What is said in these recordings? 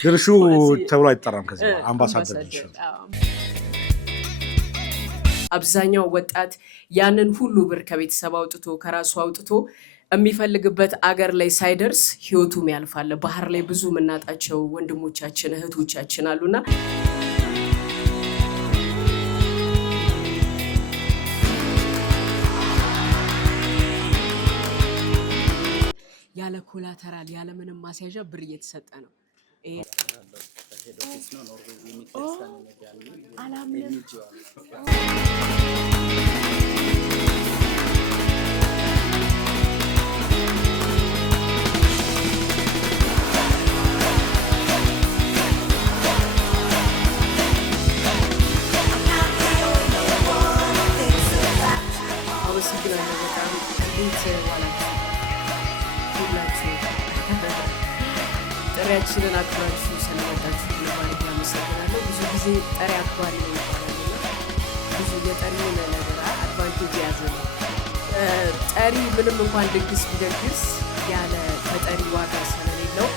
ድርሹ ተብሎ አይጠራም ከዚህ አምባሳደር ድርሹ። አብዛኛው ወጣት ያንን ሁሉ ብር ከቤተሰብ አውጥቶ ከራሱ አውጥቶ የሚፈልግበት አገር ላይ ሳይደርስ ህይወቱም ያልፋል። ባህር ላይ ብዙ የምናጣቸው ወንድሞቻችን እህቶቻችን አሉና ያለ ኮላተራል ያለ ምንም ማስያዣ ብር እየተሰጠ ነው። ጥሪያችንን አክብራችሁ ስለመጣችሁ ለማለት ያመሰግናለሁ። ብዙ ጊዜ ጠሪ አክባሪ ነው ይባላልና ብዙ የጠሪውን ነገር አድቫንቴጅ የያዘ ነው። ጠሪ ምንም እንኳን ድግስ ቢደግስ ያለ ተጠሪ ዋጋ ስለሌለው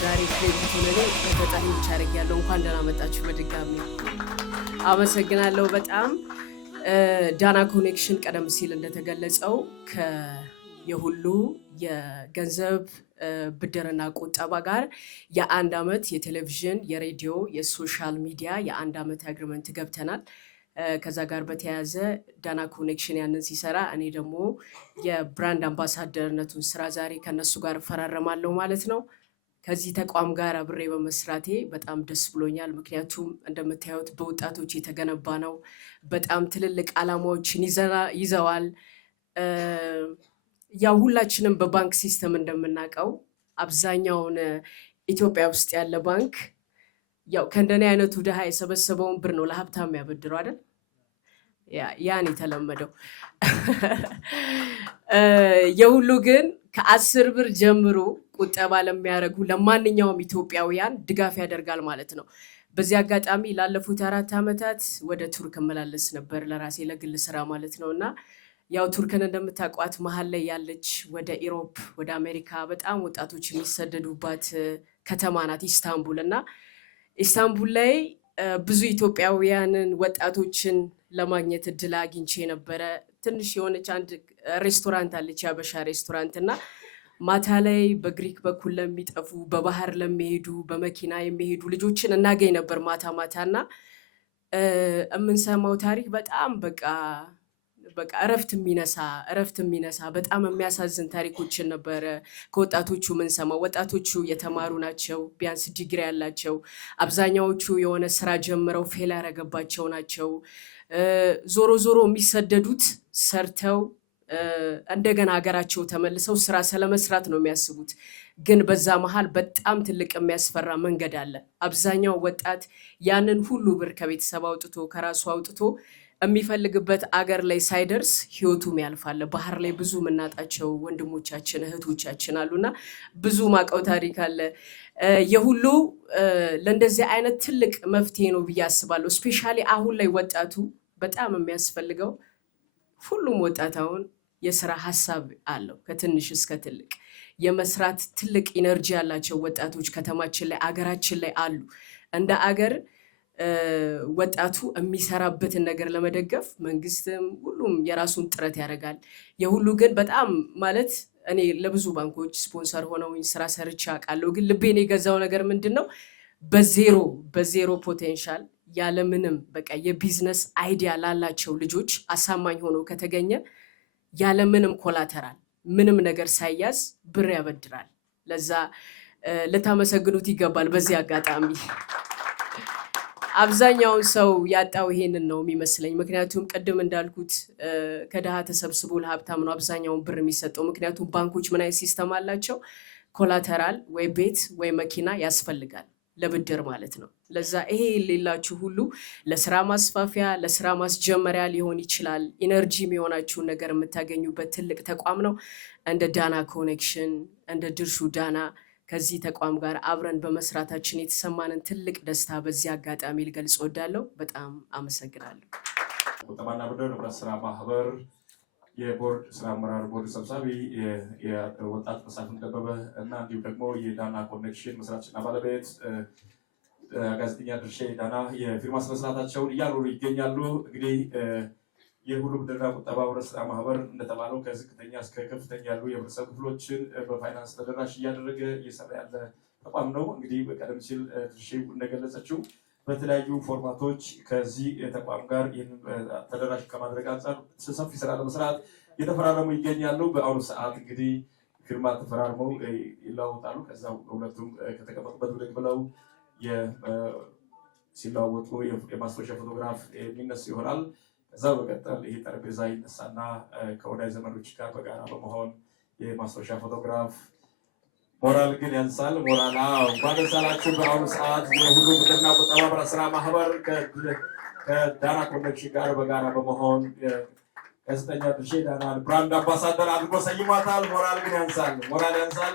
ዛሬ ክሬዲት ለኔ ለተጠሪዎች አድርጌያለሁ። እንኳን ደህና መጣችሁ በድጋሚ አመሰግናለሁ በጣም። ዳና ኮኔክሽን ቀደም ሲል እንደተገለጸው የሁሉ የገንዘብ ብድርና ቁጠባ ጋር የአንድ ዓመት የቴሌቪዥን የሬዲዮ የሶሻል ሚዲያ የአንድ ዓመት አግሪመንት ገብተናል። ከዛ ጋር በተያያዘ ዳና ኮኔክሽን ያንን ሲሰራ እኔ ደግሞ የብራንድ አምባሳደርነቱን ስራ ዛሬ ከነሱ ጋር እፈራረማለሁ ማለት ነው። ከዚህ ተቋም ጋር አብሬ በመስራቴ በጣም ደስ ብሎኛል። ምክንያቱም እንደምታዩት በወጣቶች የተገነባ ነው። በጣም ትልልቅ ዓላማዎችን ይዘዋል። ያው ሁላችንም በባንክ ሲስተም እንደምናውቀው አብዛኛውን ኢትዮጵያ ውስጥ ያለ ባንክ ያው ከእንደኔ አይነቱ ድሃ የሰበሰበውን ብር ነው ለሀብታም የሚያበድረው አይደል? ያን የተለመደው የሁሉ ግን ከ10 ብር ጀምሮ ቁጠባ ለሚያደርጉ ለማንኛውም ኢትዮጵያውያን ድጋፍ ያደርጋል ማለት ነው። በዚህ አጋጣሚ ላለፉት 4 ዓመታት ወደ ቱርክ መላለስ ነበር ለራሴ ለግል ስራ ማለት ነውና ያው ቱርክን እንደምታውቋት መሀል ላይ ያለች ወደ ኢሮፕ ወደ አሜሪካ በጣም ወጣቶች የሚሰደዱባት ከተማ ናት ኢስታንቡል። እና ኢስታንቡል ላይ ብዙ ኢትዮጵያውያንን ወጣቶችን ለማግኘት እድል አግኝቼ ነበረ። ትንሽ የሆነች አንድ ሬስቶራንት አለች የአበሻ ሬስቶራንት እና ማታ ላይ በግሪክ በኩል ለሚጠፉ በባህር ለሚሄዱ በመኪና የሚሄዱ ልጆችን እናገኝ ነበር ማታ ማታ እና የምንሰማው ታሪክ በጣም በቃ እረፍት የሚነሳ በጣም የሚያሳዝን ታሪኮችን ነበረ ከወጣቶቹ የምንሰማው። ወጣቶቹ የተማሩ ናቸው፣ ቢያንስ ዲግሪ ያላቸው፣ አብዛኛዎቹ የሆነ ስራ ጀምረው ፌል ያደረገባቸው ናቸው። ዞሮ ዞሮ የሚሰደዱት ሰርተው እንደገና ሀገራቸው ተመልሰው ስራ ስለመስራት ነው የሚያስቡት። ግን በዛ መሃል በጣም ትልቅ የሚያስፈራ መንገድ አለ። አብዛኛው ወጣት ያንን ሁሉ ብር ከቤተሰብ አውጥቶ ከራሱ አውጥቶ የሚፈልግበት አገር ላይ ሳይደርስ ህይወቱም ያልፋል። ባህር ላይ ብዙ የምናጣቸው ወንድሞቻችን እህቶቻችን አሉና ብዙ ማቀው ታሪክ አለ። የሁሉ ለእንደዚህ አይነት ትልቅ መፍትሄ ነው ብዬ አስባለሁ። ስፔሻሊ አሁን ላይ ወጣቱ በጣም የሚያስፈልገው ሁሉም ወጣት አሁን የስራ ሀሳብ አለው ከትንሽ እስከ ትልቅ የመስራት ትልቅ ኢነርጂ ያላቸው ወጣቶች ከተማችን ላይ አገራችን ላይ አሉ። እንደ አገር ወጣቱ የሚሰራበትን ነገር ለመደገፍ መንግስትም ሁሉም የራሱን ጥረት ያደርጋል። የሁሉ ግን በጣም ማለት እኔ ለብዙ ባንኮች ስፖንሰር ሆነውኝ ስራ ሰርቼ አውቃለሁ። ግን ልቤን የገዛው ነገር ምንድነው በዜሮ ፖቴንሻል ያለምንም በቃ የቢዝነስ አይዲያ ላላቸው ልጆች አሳማኝ ሆኖ ከተገኘ ያለምንም ኮላተራል ምንም ነገር ሳይያዝ ብር ያበድራል። ለዛ ልታመሰግኑት ይገባል። በዚህ አጋጣሚ አብዛኛውን ሰው ያጣው ይሄንን ነው የሚመስለኝ። ምክንያቱም ቅድም እንዳልኩት ከድሃ ተሰብስቦ ለሀብታም ነው አብዛኛውን ብር የሚሰጠው። ምክንያቱም ባንኮች ምን አይነት ሲስተም አላቸው? ኮላተራል ወይ ቤት ወይ መኪና ያስፈልጋል ለብድር ማለት ነው። ለዛ ይሄ የሌላችሁ ሁሉ ለስራ ማስፋፊያ ለስራ ማስጀመሪያ ሊሆን ይችላል ኢነርጂ የሚሆናችሁን ነገር የምታገኙበት ትልቅ ተቋም ነው። እንደ ዳና ኮኔክሽን እንደ ድርሹ ዳና ከዚህ ተቋም ጋር አብረን በመስራታችን የተሰማንን ትልቅ ደስታ በዚህ አጋጣሚ ልገልጽ እወዳለሁ። በጣም አመሰግናለሁ። ቁጠባና ብድር ህብረት ስራ ማህበር የቦርድ ስራ አመራር ቦርድ ሰብሳቢ የወጣት መሳፍንት ደበበ እና እንዲሁም ደግሞ የዳና ኮኔክሽን መስራችና ባለቤት ጋዜጠኛ ድርሼ ዳና የፊርማ ስነስርዓታቸውን እያኖሩ ይገኛሉ። እንግዲህ የሁሉም ብድርና ቁጠባ ህብረት ስራ ማህበር እንደተባለው ከዝቅተኛ እስከ ከፍተኛ ያሉ የህብረተሰብ ክፍሎችን በፋይናንስ ተደራሽ እያደረገ እየሰራ ያለ ተቋም ነው። እንግዲህ በቀደም ሲል ድርሼ እንደገለጸችው በተለያዩ ፎርማቶች ከዚህ ተቋም ጋር ይህንን ተደራሽ ከማድረግ አንጻር ሰፊ ስራ ለመስራት እየተፈራረሙ ይገኛሉ። በአሁኑ ሰዓት እንግዲህ ፊርማ ተፈራርመው ይለዋወጣሉ። ከዛ ሁለቱም ከተቀመጡበት ብድግ ብለው ሲለዋወጡ የማስታወሻ ፎቶግራፍ የሚነሱ ይሆናል። ከዛ በቀጠል ይሄ ጠረጴዛ ይነሳና ከወዳጅ ዘመዶች ጋር በጋራ በመሆን የማስታወሻ ፎቶግራፍ ሞራል ግን ያንሳል። ሞራል እንኳን ደስ አላችሁ። በአሁኑ ሰዓት የሁሉም ብድርና ቁጠባ ህብረት ስራ ማህበር ከዳና ኮኔክሽን ጋር በጋራ በመሆን ጋዜጠኛ ድርሼ ዳናን ብራንድ አምባሳደር አድርጎ ሰይሟታል። ሞራል ግን ያንሳል። ሞራል ያንሳል።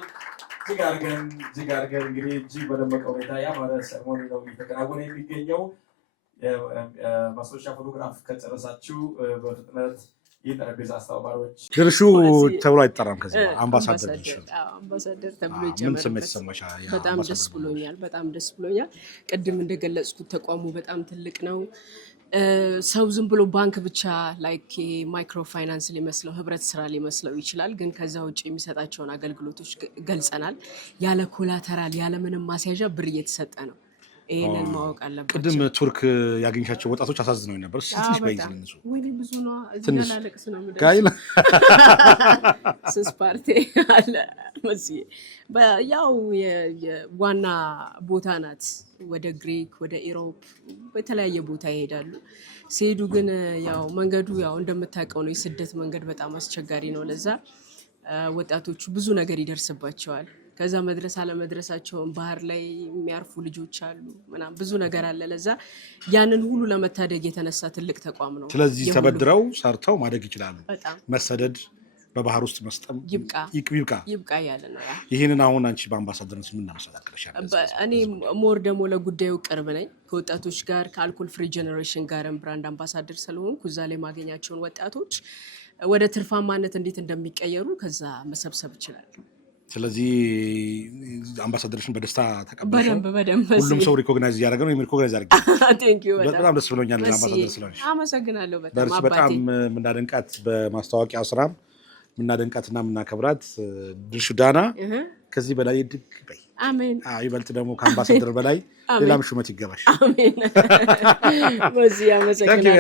እጅግ አድርገን እንግዲህ እጅግ በደመቀ ሁኔታ ያማረ ሰርሞኒ ነው እየተከናወነ የሚገኘው። ማስታወሻ ፎቶግራፍ ከጨረሳችሁ በፍጥነት የጠረጴዛ አስተባባሪዎች ድርሹ ተብሎ አይጠራም። ከዚህ አምባሳደር ድርሹ አምባሳደር ተብሎ ምን ስሜት ተሰማሽ? በጣም ደስ ብሎኛል። ቅድም እንደገለጽኩት ተቋሙ በጣም ትልቅ ነው። ሰው ዝም ብሎ ባንክ ብቻ ላይክ ማይክሮ ፋይናንስ ሊመስለው ህብረት ስራ ሊመስለው ይችላል። ግን ከዛ ውጭ የሚሰጣቸውን አገልግሎቶች ገልጸናል። ያለ ኮላተራል ያለ ምንም ማስያዣ ብር እየተሰጠ ነው። ይሄንን ማወቅ አለባቸው። ቅድም ቱርክ ያገኘቻቸው ወጣቶች አሳዝነው ነበር። ትንሽ በይዝ ለነሱ ወይ ብዙ ነው እዚህ ላለቅስ ነው ስስ ፓርቲ አለ መስዬ ያው የዋና ቦታ ናት። ወደ ግሪክ ወደ ኢሮፕ በተለያየ ቦታ ይሄዳሉ። ሲሄዱ ግን ያው መንገዱ ያው እንደምታውቀው ነው። የስደት መንገድ በጣም አስቸጋሪ ነው። ለዛ ወጣቶቹ ብዙ ነገር ይደርስባቸዋል። ከዛ መድረስ አለመድረሳቸውን ባህር ላይ የሚያርፉ ልጆች አሉ ምናምን ብዙ ነገር አለ። ለዛ ያንን ሁሉ ለመታደግ የተነሳ ትልቅ ተቋም ነው። ስለዚህ ተበድረው ሰርተው ማደግ ይችላሉ። መሰደድ በባህር ውስጥ መስጠም ይብቃ ያለ ነው። ይህንን አሁን አንቺ በአምባሳደርነት ምን እናመሰግናለሽ? እኔ ሞር ደግሞ ለጉዳዩ ቅርብ ነኝ። ከወጣቶች ጋር ከአልኮል ፍሪ ጀነሬሽን ጋርም ብራንድ አምባሳደር ስለሆንኩ እዛ ላይ ማገኛቸውን ወጣቶች ወደ ትርፋማነት እንዴት እንደሚቀየሩ ከዛ መሰብሰብ ይችላል። ስለዚህ አምባሳደርሽን በደስታ ተቀበልሽ? በደንብ ሁሉም ሰው ሪኮግናይዝ እያደረገ ነው። ሪኮግናይዝ አድርጌ በጣም ደስ ብሎኛል። አምባሳደር ስለሆንሽ አመሰግናለሁ። በጣም የምናደንቃት በማስታወቂያ ስራም የምናደንቃትና የምናከብራት ድርሹ ዳና ከዚህ በላይ ድግ በይ። አሜን። ይበልጥ ደግሞ ከአምባሳደር በላይ ሌላም ሹመት ይገባሽ። አሜን። በዚህ አመሰግናለሁ።